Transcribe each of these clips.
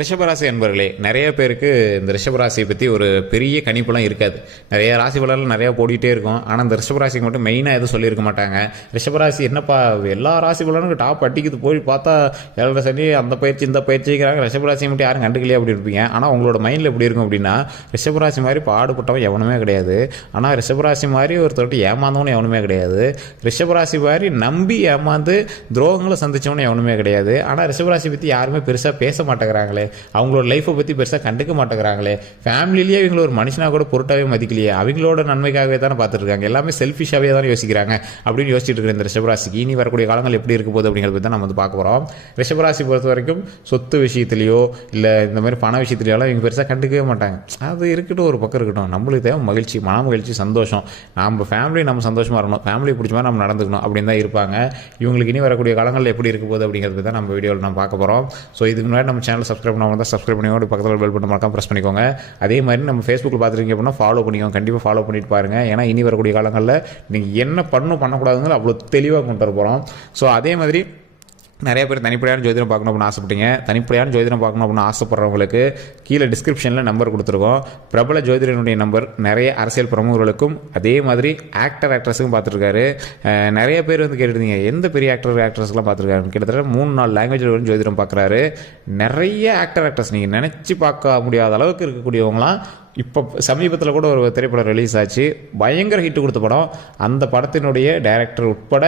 ரிஷபராசி அன்பர்களே, நிறைய பேருக்கு இந்த ரிஷபராசியை பற்றி ஒரு பெரிய கணிப்புலாம் இருக்காது. நிறைய ராசி பலன்கள் நிறையா போடிட்டே இருக்கும். ஆனால் இந்த ரிஷபராசிக்கு மட்டும் மெயினாக எதுவும் சொல்லியிருக்க மாட்டாங்க. ரிஷபராசி என்னப்பா எல்லா ராசி பலனுக்கு டாப் அட்டிக்குது போய் பார்த்தா 7 சனி அந்த பயிற்சி இந்த பயிற்சிக்கிறாங்க, ரிஷபராசியை மட்டும் யாரும் கண்டுக்கலையே அப்படி இருப்பீங்க. ஆனால் உங்களோட மைண்டில் எப்படி இருக்கும் அப்படின்னா, ரிஷபராசி மாதிரி பாடுபட்டவன் எவனுமே கிடையாது. ஆனால் ரிஷபராசி மாதிரி ஒருத்தர்கிட்ட ஏமாந்தவனும் எவனுமே கிடையாது. ரிஷபராசி மாதிரி நம்பி ஏமாந்து துரோகங்களை சந்திச்சவனும் எவனுமே கிடையாது. ஆனால் ரிஷபராசி பற்றி யாருமே பெருசாக பேச மாட்டேங்கிறாங்களே, அவங்களோட லைஃப்பை பற்றி பெருசாக கண்டுக்க மாட்டேங்கிறாங்களே, ஃபேமிலிலேயே இவங்கள ஒரு மனுஷனாக கூட பொருட்டாவே மதிக்கலையே, அவங்களோட நன்மைக்காகவே தானே பார்த்துருக்காங்க, எல்லாமே செல்ஃபிஷாகவே தான் யோசிக்கிறாங்க அப்படின்னு யோசிச்சுட்டு இருக்கிற இந்த ரிஷபராசிக்கு இனி வரக்கூடிய காலங்கள் எப்படி இருக்க போகுது அப்படிங்கிறத பற்றி தான் நம்ம வந்து பார்க்க போகிறோம். ரிஷபராசி பொறுத்த வரைக்கும் சொத்து விஷயத்துலையோ இல்லை இந்த மாதிரி பண விஷயத்துலையோலாம் இவங்க பெருசாக கண்டுக்கவே மாட்டாங்க. அது இருக்கட்டும், ஒரு பக்கம் இருக்கட்டும். நம்மளுக்கு தேவை மகிழ்ச்சி, மன மகிழ்ச்சி, சந்தோஷம். நம்ம ஃபேமிலி நம்ம சந்தோஷமாக இருக்கணும், ஃபேமிலி பிடிச்ச மாதிரி நம்ம நடந்துக்கணும் அப்படின்னு தான் இருப்பாங்க. இவங்களுக்கு இனி வரக்கூடிய காலங்களில் எப்படி இருக்க போகுது அப்படிங்கிறது தான் நம்ம வீடியோவில் நம்ம பார்க்க போகிறோம். ஸோ இதுக்கு முன்னாடி நம்ம சேனல் சப்ஸ்கிரைப் பண்ணாமல் தான் சப்ஸ்கிரைப் பண்ணிக்கோங்க, பக்கத்தில் பெல் பட்டன் மறக்காம ப்ரெஸ் பண்ணிக்கோங்க. அதே மாதிரி நம்ம ஃபேஸ்புக்கில் பார்த்துருக்கீங்க அப்படின்னா ஃபாலோ பண்ணிக்கோங்க, கண்டிப்பாக ஃபாலோ பண்ணிட்டு பாருங்கள். ஏன்னா இனி வரக்கூடிய காலங்களில் நீங்கள் என்ன பண்ணக்கூடாதுங்கிற அவ்வளோ தெளிவாக கொண்டு வர போகிறோம். ஸோ அதே மாதிரி நிறைய பேர் தனிப்படையான ஜோதிடம் பார்க்கணும் அப்படின்னு ஆசைப்பட்டீங்க. தனிப்படையான ஜோதிடம் பார்க்கணும் அப்படின்னு ஆசைப்படுறவங்களுக்கு கீழே டிஸ்கிரிப்ஷனில் நம்பர் கொடுத்துருக்கோம். பிரபல ஜோதிடனுடைய நம்பர் நிறைய அரசியல் பிரமுகர்களுக்கும் அதே மாதிரி ஆக்டர்ஸுக்கும் பார்த்துருக்காரு. நிறைய பேர் வந்து கேட்டுருந்தீங்க எந்த பெரிய ஆக்டர்ஸ்லாம் பார்த்துருக்காரு. கிட்டத்தட்ட 3-4 லாங்குவேஜில் வரும் ஜோதிடம் பார்க்குறாரு. நிறைய ஆக்டர்ஸ் நீங்கள் நினச்சி பார்க்க முடியாத அளவுக்கு இருக்கக்கூடியவங்களாம் இப்போ சமீபத்தில் கூட ஒரு திரைப்படம் ரிலீஸ் ஆச்சு, பயங்கர ஹிட் கொடுத்த படம். அந்த படத்தினுடைய டைரக்டர் உட்பட,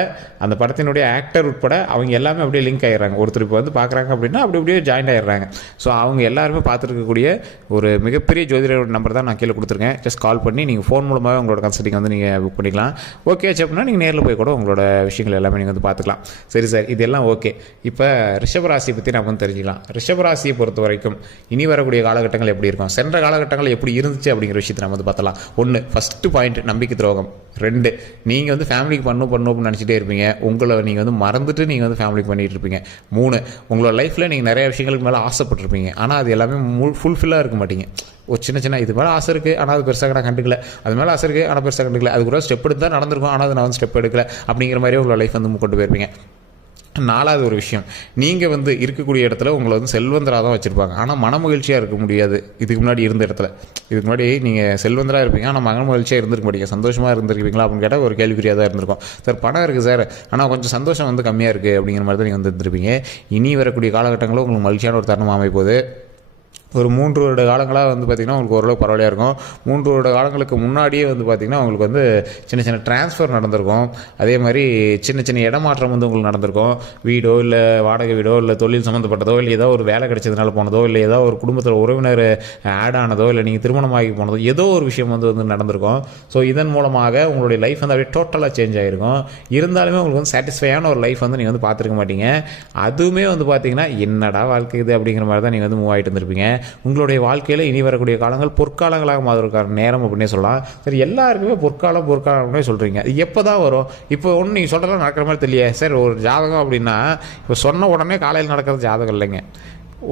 அந்த படத்தினுடைய ஆக்டர் உட்பட அவங்க எல்லாமே அப்படியே லிங்க் ஆகிடுறாங்க. ஒருத்தர் இப்போ வந்து பார்க்குறாங்க அப்படின்னா அப்படியே ஜாயின் ஆகிடுறாங்க. ஸோ அவங்க எல்லாருமே பார்த்துருக்கக்கூடிய ஒரு மிகப்பெரிய ஜோதிடரோட நம்பர் தான் நான் கீழே கொடுத்துருக்கேன். ஜஸ்ட் கால் பண்ணி நீங்கள் ஃபோன் மூலமாக உங்களோட கன்சல்டிங் வந்து நீங்கள் புக் பண்ணிக்கலாம். ஓகே ஆச்சு அப்படின்னா நீங்கள் நேரில் போய் கூட உங்களோட விஷயங்கள் எல்லாமே நீங்கள் வந்து பார்த்துக்கலாம். சரி சார், இதெல்லாம் ஓகே. இப்போ ரிஷபராசியை பற்றி நம்ம வந்து தெரிஞ்சுக்கலாம். ரிஷபராசியை பொறுத்த வரைக்கும் இனி வரக்கூடிய காலகட்டங்கள் எப்படி இருக்கும், சென்ற காலகட்டங்கள் எப்படி இருந்துச்சு அப்படிங்கிற விஷயத்தை நம்ம வந்து பார்த்தலாம். 1 ஃபஸ்ட்டு பாயிண்ட் நம்பிக்கை துரோகம். 2 நீங்கள் வந்து ஃபேமிலிக்கு பண்ணணும் நினச்சிட்டே இருப்பீங்க, உங்களை நீங்கள் வந்து மறந்துட்டு நீங்கள் வந்து ஃபேமிலிக்கு பண்ணிகிட்டு இருப்பீங்க. 3 உங்களோட லைஃப்பில் நீங்கள் நிறைய விஷயங்களுக்கு மேலே ஆசைப்பட்டிருப்பீங்க, ஆனால் அது எல்லாமே ஃபுல்ஃபில்லாக இருக்க மாட்டீங்க. ஒரு சின்ன இது மேலே ஆசை இருக்குது, ஆனால் அது பெருசாக நான் கண்டுக்கல, அது மேலே ஆசை இருக்குது ஆனால் பெருசாக கண்டுக்கல, அது கூட ஸ்டெப் எடுத்து தான் நடந்திருக்கும் ஆனால் அது நான் வந்து ஸ்டெப் எடுக்கல அப்படிங்கிற மாதிரியே உங்களோட லைஃப் வந்து கொண்டு போயிருப்பீங்க. 4வது ஒரு விஷயம், நீங்கள் வந்து இருக்கக்கூடிய இடத்துல உங்களை வந்து செல்வந்தராக தான் வச்சுருப்பாங்க, ஆனால் மன மகிழ்ச்சியாக இருக்க முடியாது. இதுக்கு முன்னாடி இருந்த இடத்துல, இதுக்கு முன்னாடி நீங்கள் செல்வந்தராக இருப்பீங்க ஆனால் மன மகிழ்ச்சியாக இருந்திருக்க மாட்டீங்க, சந்தோஷமாக இருந்திருப்பீங்களா அப்படின்னு கேட்டால் ஒரு கேள்விக்குறியாக தான் இருந்திருக்கும். சார் பணம் இருக்குது சார், ஆனால் கொஞ்சம் சந்தோஷம் வந்து கம்மியாக இருக்குது அப்படிங்கிற மாதிரி தான் நீங்கள் வந்து இருந்திருப்பீங்க. இனி வரக்கூடிய காலகட்டங்களில் உங்களுக்கு மகிழ்ச்சியான ஒரு தருணம் அமைப்போது. ஒரு 3 வருட காலங்களாக வந்து பார்த்திங்கன்னா உங்களுக்கு ஓரளவு பரவாயில்லையாக இருக்கும். 3 வருட காலங்களுக்கு முன்னாடியே வந்து பார்த்திங்கன்னா உங்களுக்கு வந்து சின்ன ட்ரான்ஸ்ஃபர் நடந்திருக்கும். அதே மாதிரி சின்ன இடமாற்றம் வந்து உங்களுக்கு நடந்திருக்கும். வீடோ இல்லை வாடகை வீடோ இல்லை தொழில் சம்மந்தப்பட்டதோ இல்லை ஏதோ ஒரு வேலை கிடைச்சதுனால போனதோ இல்லை ஏதோ ஒரு குடும்பத்தில் உறவினர் ஆட் ஆனதோ இல்லை நீங்கள் திருமணமாகி போனதோ ஏதோ ஒரு விஷயம் வந்து நடந்திருக்கும். ஸோ இதன் மூலமாக உங்களுடைய லைஃப் வந்து அப்படியே டோட்டலாக சேஞ்ச் ஆகிருக்கும். இருந்தாலுமே உங்களுக்கு வந்து சாட்டிஸ்ஃபையான ஒரு லைஃப் வந்து நீங்கள் வந்து பார்த்துருக்க மாட்டீங்க. அதுவுமே வந்து பார்த்திங்கன்னா என்னடா வாழ்க்கை இது அப்படிங்கிற மாதிரி தான் நீங்கள் வந்து மூவ் ஆகிட்டு இருந்திருப்பீங்க. உங்களுடைய வாழ்க்கையில் இனி வரக்கூடிய காலங்கள் பொற்காலங்களாக மாறுவதற்கான நேரம் அப்படின்னே சொல்லலாம். சரி, எல்லாருக்குமே பொற்காலம்னே சொல்கிறீங்க, அது எப்போ தான் வரும்? இப்போ ஒன்று நீங்கள் சொல்கிறதெல்லாம் நடக்கிற மாதிரி தெரியல சார். ஒரு ஜாதகம் அப்படின்னா இப்போ சொன்ன உடனே காலையில் நடக்கிறது ஜாதகம் இல்லைங்க.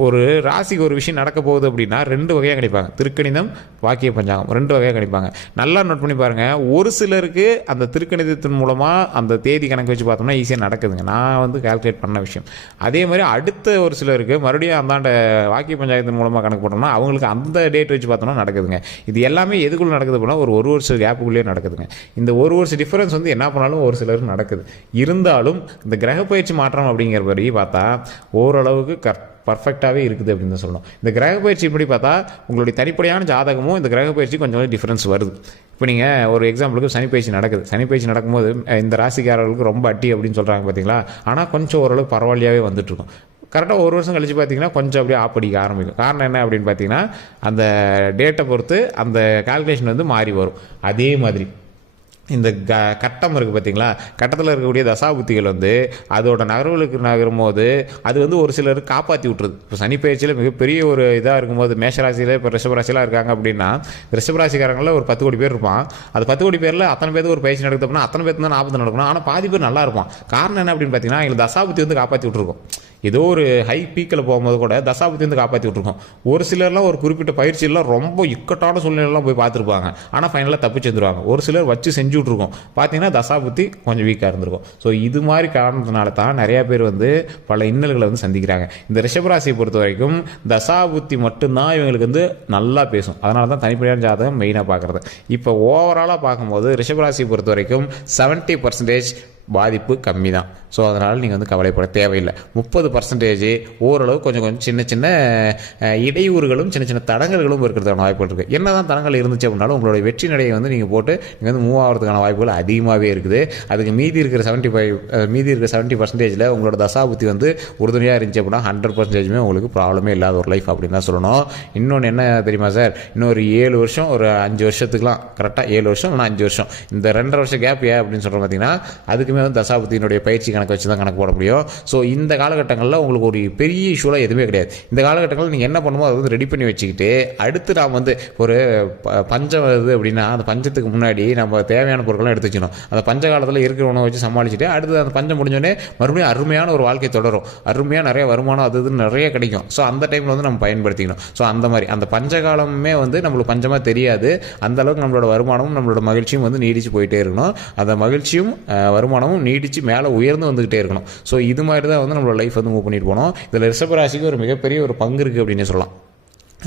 ஒரு ராசிக்கு ஒரு விஷயம் நடக்க போகுது அப்படின்னா 2 வகையாக கணிப்பாங்க. திருக்கணிதம், வாக்கிய பஞ்சாங்கம் 2 வகையாக கணிப்பாங்க. நல்லா நோட் பண்ணி பாருங்கள். ஒரு சிலருக்கு அந்த திருக்கணிதத்தின் மூலமாக அந்த தேதி கணக்கு வச்சு பார்த்தோம்னா ஈஸியாக நடக்குதுங்க, நான் வந்து கால்குலேட் பண்ண விஷயம். அதே மாதிரி அடுத்த ஒரு சிலருக்கு மறுபடியும் அந்தாண்ட வாக்கிய பஞ்சாங்கத்தின் மூலமாக கணக்கு போட்டோம்னா அவங்களுக்கு அந்த டேட் வச்சு பார்த்தோம்னா நடக்குதுங்க. இது எல்லாமே எதுக்குள்ளே நடக்குது அப்படின்னா ஒரு வருஷம் கேப்புக்குள்ளேயே நடக்குதுங்க. இந்த ஒரு வருஷம் டிஃபரன்ஸ் வந்து என்ன பண்ணாலும் ஒரு சிலருக்கு நடக்குது. இருந்தாலும் இந்த கிரக பயிற்சி மாற்றம் அப்படிங்கிற படி பார்த்தா ஓரளவுக்கு பர்ஃபெக்டாகவே இருக்குது அப்படின்னு தான் சொல்லணும். இந்த கிரக பயிற்சி இப்படி பார்த்தா உங்களுடைய தனிப்படையான ஜாதகமும் இந்த கிரக பயிற்சி கொஞ்சம் டிஃப்ரென்ஸ் வருது. இப்போ நீங்கள் ஒரு எக்ஸாம்பிளுக்கு சனி பயிற்சி நடக்குது. சனி பயிற்சி நடக்கும்போது இந்த ராசிக்காரர்களுக்கு ரொம்ப அட்டி அப்படின்னு சொல்கிறாங்க பார்த்தீங்களா, ஆனால் கொஞ்சம் ஓரளவுக்கு பரவாயில்லையாகவே வந்துட்டுருக்கும். கரெக்டாக ஒரு வருஷம் கழிச்சு பார்த்தீங்கன்னா கொஞ்சம் அப்படியே ஆப்படிக்க ஆரம்பிக்கும். காரணம் என்ன அப்படின்னு பார்த்தீங்கன்னா அந்த டேட்டை பொறுத்து அந்த கால்குலேஷன் வந்து மாறி வரும். அதே மாதிரி இந்த கட்டம் இருக்குது பார்த்தீங்களா, கட்டத்தில் இருக்கக்கூடிய தசாபுத்திகள் வந்து அதோட நகர்வுகளுக்கு நகரும்போது அது வந்து ஒரு சிலருக்கு காப்பாற்றி விட்டுருது. இப்போ சனி பயிற்சியில் மிகப்பெரிய ஒரு இதாக இருக்கும்போது மேஷராசியில் இப்போ ரிஷபராசிலாம் இருக்காங்க அப்படின்னா ரிஷபராசிக்காரங்களில் ஒரு 10 கோடி பேர் இருப்பான். அது 10 கோடி பேரில் அத்தனை பேருக்கு ஒரு பயிற்சி நடக்குது அப்படின்னா அத்தனை பேருக்கு தான் ஆபத்து நடக்கணும். ஆனால் பாதி பேர் நல்லா இருப்பான். காரணம் என்ன அப்படின்னு பார்த்தீங்கன்னா எங்களுக்கு தசாபுத்தி வந்து காப்பாற்றி விட்டுருக்கும். ஏதோ ஒரு ஹை பீக்கில் போகும்போது கூட தசாபுத்தி வந்து காப்பாற்றி விட்ருக்கோம். ஒரு சிலர்லாம் ஒரு குறிப்பிட்ட பயிற்சியெல்லாம் ரொம்ப இக்கட்டான சூழ்நிலையெல்லாம் போய் பார்த்துருப்பாங்க, ஆனால் ஃபைனலாக தப்பிச்சு வந்துருவாங்க. ஒரு சிலர் வச்சு செஞ்சு விட்ருக்கோம், பார்த்தீங்கன்னா தசாபுத்தி கொஞ்சம் வீக்காக இருந்திருக்கும். ஸோ இது மாதிரி காரணத்தினால தான் நிறையா பேர் வந்து பல இன்னல்களை வந்து சந்திக்கிறாங்க. இந்த ரிஷபராசியை பொறுத்த வரைக்கும் தசாபுத்தி மட்டும்தான் இவங்களுக்கு வந்து நல்லா பேசும். அதனால தான் தனிப்படையான ஜாதகம் மெயினாக பார்க்குறது. இப்போ ஓவராலாக பார்க்கும்போது ரிஷபராசியை பொறுத்த வரைக்கும் 70% பாதிப்பு கம்மி தான். ஸோ அதனால் நீங்கள் வந்து கவலைப்பட தேவையில்லை. 30% ஓரளவு கொஞ்சம் கொஞ்சம் சின்ன சின்ன இடையூறுகளும் சின்ன சின்ன தடங்கல்களும் இருக்கிறதுக்கான வாய்ப்புகள் இருக்குது. என்ன தான் தடங்கள் இருந்துச்சு அப்படின்னாலும் உங்களுடைய வெற்றி நடையை வந்து நீங்கள் போட்டு நீங்கள் வந்து மூவ் ஆகிறதுக்கான வாய்ப்புகள் அதிகமாகவே இருக்குது. அதுக்கு மீதி இருக்கிற 70% உங்களோட தசாபுத்தி வந்து உறுதுணையாக இருந்துச்சு அப்படின்னா 100% உங்களுக்கு ப்ராப்ளமே இல்லாத ஒரு லைஃப் அப்படின்னு தான் சொல்லணும். இன்னொன்று என்ன தெரியுமா சார், இன்னொரு 7 வருஷம் ஒரு 5 வருஷத்துக்குலாம் கரெக்டாக 7 வருஷம் இல்லைனா 5 வருஷம், இந்த 2.5 வருஷம் கேப் ஏன் அப்படின்னு சொல்கிறோம் பார்த்தீங்கன்னா, அதுக்குமே வந்து தசாபுத்தியினுடைய பயிற்சி கணக்கு வச்சு தான் கணக்கு போட முடியும். ஸோ இந்த காலகட்டங்களில் உங்களுக்கு ஒரு பெரிய இஷ்யூலாம் எதுவுமே கிடையாது. இந்த காலகட்டங்களில் நீங்கள் என்ன பண்ணுமோ அதை வந்து ரெடி பண்ணி வச்சுக்கிட்டு அடுத்து நாம் வந்து ஒரு பஞ்சம் வருது அப்படின்னா அந்த பஞ்சத்துக்கு முன்னாடி நம்ம தேவையான பொருட்கள்லாம் எடுத்து வச்சுக்கணும். அந்த பஞ்ச காலத்தில் இருக்கிற உணவை வச்சு சமாளிச்சுட்டு அடுத்து அந்த பஞ்சம் முடிஞ்சோடனே மறுபடியும் அருமையான ஒரு வாழ்க்கை தொடரும். அருமையாக நிறைய வருமானம் அது இதுன்னு நிறைய கிடைக்கும். ஸோ அந்த டைமில் வந்து நம்ம பயன்படுத்திக்கணும். ஸோ அந்த மாதிரி அந்த பஞ்சகாலமே வந்து நம்மளுக்கு பஞ்சமாக தெரியாது. அந்த அளவுக்கு நம்மளோட வருமானமும் நம்மளோட மகிழ்ச்சியும் வந்து நீடிச்சு போயிட்டே இருக்கணும். அந்த மகிழ்ச்சியும் வருமானமும் நீடிச்சு மேலே உயர்ந்து வந்துகிட்டே இருக்கணும். ஸோ இது மாதிரி தான் வந்து நம்மளோட லைஃப் வந்து மூவ் பண்ணிட்டு போனோம். இதில் ரிஷபராசிக்கு ஒரு மிகப்பெரிய ஒரு பங்கு இருக்குது அப்படின்னு சொல்லலாம்.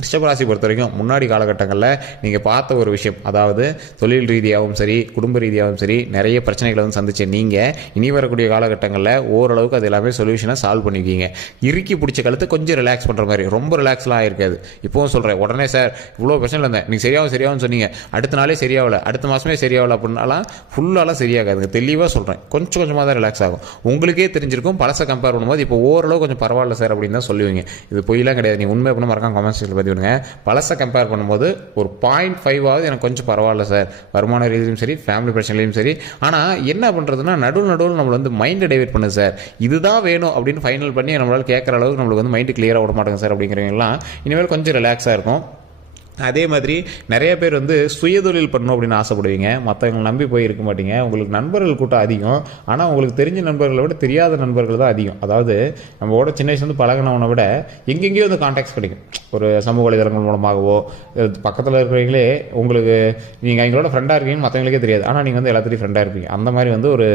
ரிஷபராசி பொறுத்த வரைக்கும் முன்னாடி காலகட்டங்களில் நீங்கள் பார்த்த ஒரு விஷயம், அதாவது தொழில் ரீதியாகவும் சரி குடும்ப ரீதியாகவும் சரி நிறைய பிரச்சனைகளை வந்து சந்திச்ச நீங்கள் இனி வரக்கூடிய காலகட்டங்களில் ஓரளவுக்கு அது எல்லாமே சொல்யூஷனை சால்வ் பண்ணிக்குவீங்க. இறுக்கி பிடிச்ச கழுத்து கொஞ்சம் ரிலாக்ஸ் பண்ணுற மாதிரி, ரொம்ப ரிலாக்ஸ்லாம் ஆகிருக்காது. இப்போவும் சொல்கிறேன், உடனே சார் இவ்வளோ பிரச்சனை இருந்தேன் நீங்கள் சரியாகும் சொன்னீங்க, அடுத்த நாளே சரியாகல, அடுத்த மாதமே சரியாகல அப்படின்னாலாம் ஃபுல்லாலாம் சரியாகாதுங்க. தெளிவாக சொல்கிறேன், கொஞ்சம் கொஞ்சமாக தான் ரிலாக்ஸ் ஆகும். உங்களுக்கே தெரிஞ்சிருக்கும் பழசை கம்பேர் பண்ணும்போது இப்போ ஓரளவு கொஞ்சம் பரவாயில்ல சார் அப்படின்னு தான் சொல்லுவீங்க. இது பொய்யெல்லாம் கிடையாது. நீ உண்மை அப்படின்னு மறக்காம கமெண்ட்ஸில் விடுங்க. பழசை கம்பேர் பண்ணும்போது ஒரு 0.5 எனக்கு கொஞ்சம் பரவாயில்ல சார், வருமான ரீதியிலும் சரி ஃபேமிலி பிரச்சனையிலும் சரி. ஆனால் என்ன பண்ணுறதுன்னா நடுவில் நம்மளை வந்து மைண்டை டைவர்ட் பண்ணுது சார், இதுதான் வேணும் அப்படின்னு ஃபைனல் பண்ணி நம்மளால் கேட்குற அளவுக்கு நம்மளுக்கு வந்து மைண்டு கிளியராக விட மாட்டாங்க சார் அப்படிங்கிறவங்கலாம் இனிமேல் கொஞ்சம் ரிலாக்ஸாக இருக்கும். அதே மாதிரி நிறைய பேர் வந்து சுயதொழில் பண்ணணும் அப்படின்னு ஆசைப்படுவீங்க. மற்றவங்களை நம்பி போய் இருக்க மாட்டீங்க. உங்களுக்கு நண்பர்கள் கூட்டம் அதிகம், ஆனால் உங்களுக்கு தெரிஞ்ச நண்பர்களை விட தெரியாத நண்பர்கள் தான் அதிகம். அதாவது நம்மளோட சின்ன வயசுலேருந்து பழகினவனை விட எங்கெங்கேயோ வந்து கான்டாக்ட்ஸ் கிடைக்கும். ஒரு சமூக வலைதளங்கள் மூலமாகவோ பக்கத்தில் இருக்கிறவங்களே உங்களுக்கு நீங்கள் எங்களோட ஃப்ரெண்டாக இருக்கீங்கன்னு மற்றவங்களுக்கே தெரியாது, ஆனால் நீங்கள் வந்து எல்லாத்துலேயும் ஃப்ரெண்டாக இருப்பீங்க. அந்த மாதிரி வந்து ஒரு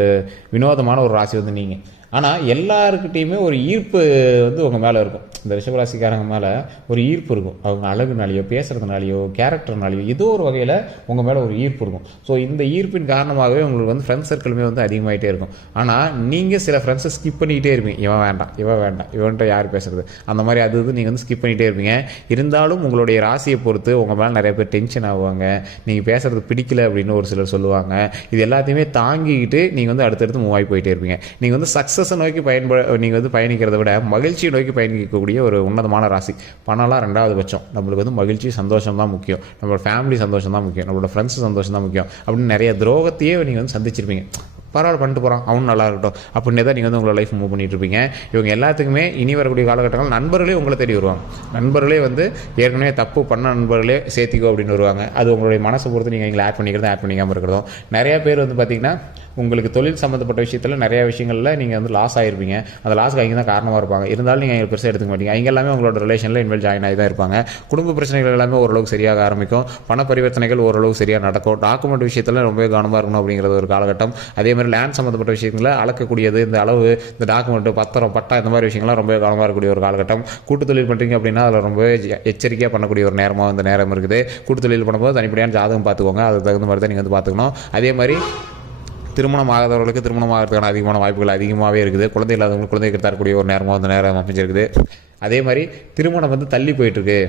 வினோதமான ஒரு ராசி வந்து நீங்கள். ஆனால் எல்லாருக்கிட்டையுமே ஒரு ஈர்ப்பு வந்து உங்கள் மேலே இருக்கும். இந்த ரிஷபராசிக்காரங்க மேலே ஒரு ஈர்ப்பு இருக்கும். அவங்க அழகுனாலேயோ பேசுகிறதுனாலையோ கேரக்டர்னாலையோ ஏதோ ஒரு வகையில் உங்கள் மேலே ஒரு ஈர்ப்பு இருக்கும். ஸோ இந்த ஈர்ப்பின் காரணமாகவே உங்களுக்கு வந்து ஃப்ரெண்ட்ஸ் சர்க்கிளுமே வந்து அதிகமாகிட்டே இருக்கும். ஆனால் நீங்கள் சில ஃப்ரெண்ட்ஸை ஸ்கிப் பண்ணிக்கிட்டே இருப்பீங்க. இவன் வேண்டாம் இவன்கிட்ட யார் பேசுறது, அந்த மாதிரி அது நீங்கள் வந்து ஸ்கிப் பண்ணிகிட்டே இருப்பீங்க. இருந்தாலும் உங்களுடைய ராசியை பொறுத்து உங்கள் மேலே நிறைய பேர் டென்ஷன் ஆகுவாங்க. நீங்கள் பேசுகிறது பிடிக்கல அப்படின்னு ஒரு சிலர் சொல்லுவாங்க. இது எல்லாத்தையுமே தாங்கிக்கிட்டு நீங்கள் வந்து அடுத்தடுத்து மூவ் ஆகி போயிட்டே இருப்பீங்க. நீங்கள் வந்து சக்ஸஸை நோக்கி நீங்கள் வந்து பயணிக்கிறத விட மகிழ்ச்சியை நோக்கி பயணிக்கக்கூடிய ஒரு உன்னதமான ராசி. பணம்லாம் 2வது பட்சம். நம்மளுக்கு வந்து மகிழ்ச்சி சந்தோஷம் தான் முக்கியம், நம்மளோட ஃபேமிலி சந்தோஷம் தான் முக்கியம், நம்மளோட ஃப்ரெண்ட்ஸ் சந்தோஷம் தான் முக்கியம் அப்படின்னு நிறைய துரோகத்தையே நீங்கள் வந்து சந்திச்சிருப்பீங்க. பரவாயில்ல பண்ணிட்டு போகிறான் அவனும் நல்லா இருக்கட்டும் அப்படின்னு தான் நீங்கள் வந்து உங்களோட லைஃப் மூவ் பண்ணிட்டு இருப்பீங்க. இவங்க எல்லாத்துக்குமே இனி வரக்கூடிய காலகட்டங்கள் நண்பர்களே உங்களை தேடி வருவாங்க. நண்பர்களே வந்து ஏற்கனவே தப்பு பண்ண நண்பர்களே சேர்த்திக்கோ அப்படின்னு வருவாங்க. அது உங்களுடைய மனசை பொறுத்து நீங்கள் எங்களை ஆட் பண்ணிக்காமல் இருக்கிறதும். நிறைய பேர் வந்து பார்த்திங்கன்னா உங்களுக்கு தொழில் சம்மந்தப்பட்ட விஷயத்தில் நிறைய விஷயங்களில் நீங்கள் வந்து லாஸ் ஆகிருப்பீங்க. அந்த லாஸ்க்கு அவங்க தான் காரணமாக இருப்பாங்க. இருந்தாலும் நீங்கள் பெருசாக எடுத்துக்க மாட்டீங்க. அவங்க எல்லாமே உங்களோட ரிலேஷனில் இன்வால்வ் ஜாயின் ஆகி தான் இருப்பாங்க. குடும்ப பிரச்சனைகள் எல்லாமே ஓரளவுக்கு சரியாக ஆரம்பிக்கும். பண பரிவர்த்தனைகள் ஓரளவுக்கு சரியாக நடக்கும். டாக்குமெண்ட் விஷயத்தில் ரொம்பவே கவனமாக இருக்கணும் அப்படிங்கிறது ஒரு காலகட்டம். அதே மாதிரி லேண்ட் சம்மந்தப்பட்ட விஷயங்களில் அளக்கக்கூடியது, இந்த அளவு, இந்த டாக்குமெண்ட், பத்திரம், பட்டா, இந்த மாதிரி விஷயங்கள்லாம் ரொம்ப கவனமாக இருக்கக்கூடிய ஒரு காலகட்டம். கூட்டு தொழில் பண்ணுறீங்க அப்படின்னா அதில் ரொம்பவே எச்சரிக்கையாக பண்ணக்கூடிய ஒரு நேரமாக இந்த நேரம் இருக்குது. கூட்டு தொழில் பண்ணும்போது தனிப்படையான ஜாதகம் பார்த்துக்கோங்க. அதுக்கு தகுந்த மாதிரி தான் நீங்கள் வந்து பார்த்துக்கணும். அதே மாதிரி திருமணம் ஆகாதவர்களுக்கு திருமணம் ஆகிறதுக்கான அதிகமான வாய்ப்புகள் அதிகமாகவே இருக்குது. குழந்தை இல்லாதவங்களுக்கு குழந்தைக்கு தரக்கூடிய ஒரு நேரமாக அந்த நேரம் அமைஞ்சிருக்குது. அதே மாதிரி திருமணம் வந்து தள்ளி போயிட்டுருக்கு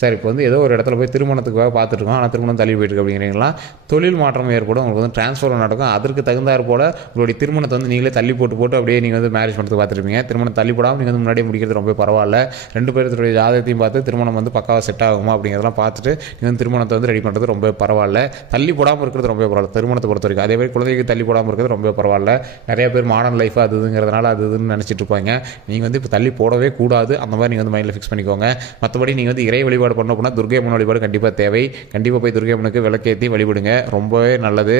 சார். இப்போ வந்து ஏதோ ஒரு இடத்துல போய் திருமணத்துக்காக பார்த்துருக்கோம், ஆனால் திருமணம் தள்ளி போயிட்டுருக்கு அப்படிங்கிறீங்களா, தொழில் மாற்றம் ஏற்படும். உங்களுக்கு வந்து ட்ரான்ஸ்ஃபர் நடக்கும். அதற்கு தகுந்தாற் போல் உங்களுடைய திருமணத்தை வந்து நீங்களே தள்ளி போட்டு அப்படியே நீங்கள் வந்து மேரேஜ் பண்ணுறதுக்கு பார்த்துருப்பீங்க. திருமணம் தள்ளி போடாமல் நீங்கள் வந்து முன்னாடியே முடிக்கிறது ரொம்ப பரவாயில்ல. 2 பேருடைய ஜாதகத்தையும் பார்த்து திருமணம் வந்து பக்காவாக செட் ஆகுமா அப்படிங்கிறதெல்லாம் பார்த்துட்டு நீங்கள் வந்து திருமணத்தை வந்து ரெடி பண்ணுறது ரொம்ப பரவாயில்ல. தள்ளி போடாமல் இருக்கிறது ரொம்ப பரவாயில்ல திருமணத்தை பொறுத்த வரைக்கும். அதே மாதிரி குழந்தைக்கு தள்ளி போடாமல் இருக்கிறது ரொம்ப பரவாயில்ல. நிறைய பேர் மாடர்ன் லைஃப் அதுங்கிறதுனால அது இதுன்னு நினச்சிட்டு இருப்பாங்க. நீங்கள் வந்து இப்போ தள்ளி போடவே கூடாது. அந்த மாதிரி நீங்கள் வந்து மைண்டில் ஃபிக்ஸ் பண்ணிக்கோங்க. மற்றபடி நீங்கள் வந்து இறை வழிபாடு வழிபாடு பண்ணோம் அப்படின்னா துர்க்கை அம்மன் வழிபாடு கண்டிப்பாக தேவை. கண்டிப்பாக போய் துர்க்கை அம்மனுக்கு விளக்கேற்றி வழிபடுங்க, ரொம்பவே நல்லது.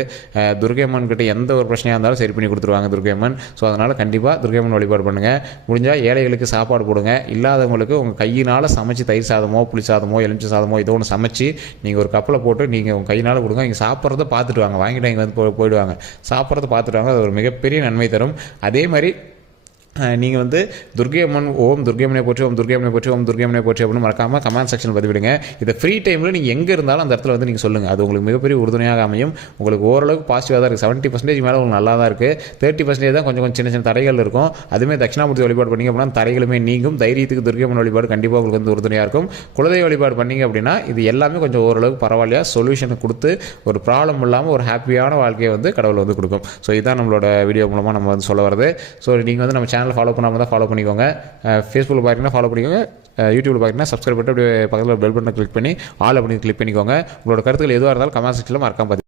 துர்க்கை அம்மன் கிட்ட எந்த ஒரு பிரச்சனையாக இருந்தாலும் சரி பண்ணி கொடுத்துருவாங்க துர்க்கை அம்மன். ஸோ அதனால் கண்டிப்பாக துர்க்கை அம்மன் வழிபாடு பண்ணுங்கள். முடிஞ்சால் ஏழைகளுக்கு சாப்பாடு போடுங்க. இல்லாதவங்களுக்கு உங்கள் கையினால் சமைச்சு தயிர் சாதமோ புளி சாதமோ எலுமிச்சை சாதமோ ஏதோ ஒன்று சமைச்சு நீங்கள் ஒரு கப்பில் போட்டு நீங்கள் உங்கள் கையினால் கொடுங்க. நீங்கள் சாப்பிட்றத பார்த்துட்டு வாங்க, வாங்கிட்டு இங்கே வந்து போயிடுவாங்க. சாப்பிட்றத பார்த்துட்டு வாங்க, அது ஒரு மிகப்பெரிய நன்மை தரும். அதே மாதிரி நீங்கள் வந்து துர்க்கை அம்மன் ஓம் துர்க்கை அம்மனை போற்றி, ஓம் துர்க்கை அம்மனை போற்றி, ஓம் துர்க்கை அம்மனை போற்றி அப்படின்னு மறக்காமல் கமெண்ட் செக்ஷனில் பதிவிடுங்க. இதை ஃப்ரீ டைமில் நீங்கள் எங்கே இருந்தாலும் அந்த இடத்துல வந்து நீங்கள் சொல்லுங்கள். அது உங்களுக்கு மிகப்பெரிய உறுதுணையாக அமையும். உங்களுக்கு ஓரளவுக்கு பாசிட்டிவாக தான் இருக்குது. 70% மேலே உங்களுக்கு நல்லா தான் இருக்குது. 30% தான் கொஞ்சம் சின்ன சின்ன தடைகள் இருக்கும். அதுவுமே தட்சிணாமூர்த்தி வழிபாடு பண்ணிங்க அப்படின்னா தடைகளுமே நீங்கும். தைரியத்துக்கு துர்க்கை அம்மன் வழிபாடு கண்டிப்பாக உங்களுக்கு வந்து உறுதுணையாக இருக்கும். குலதெய்வ வழிபாடு பண்ணிங்க அப்படின்னா இது எல்லாமே கொஞ்சம் ஓரளவுக்கு பரவாயில்லையா சொல்யூஷனை கொடுத்து ஒரு ப்ராப்ளம் இல்லாமல் ஒரு ஹாப்பியான வாழ்க்கையை வந்து கடவுள் வந்து கொடுக்கும். ஸோ இதுதான் நம்மளோட வீடியோ மூலமாக நம்ம வந்து சொல்ல வருது. ஸோ நீங்கள் வந்து நம்ம சேனல் ஃபாலோ பண்ணாமல் தான் ஃபாலோ பண்ணிக்கோங்க. ஃபேஸ்புக்கில் பார்த்தீங்கன்னா ஃபாலோ பண்ணிக்கோங்க. யூடியூப்பில் பார்த்தீங்கன்னா சப்ஸ்கிரைப் பண்ணிட்டு அப்படியே பக்கத்தில் பெல் பட்டனை கிளிக் பண்ணி ஆல் அப்படின்னு கிளிக் பண்ணிக்கோங்க. உங்களோட கருத்துக்கள் எதுவாக இருந்தாலும் கமெண்ட் செக்ஷனில் மறக்காம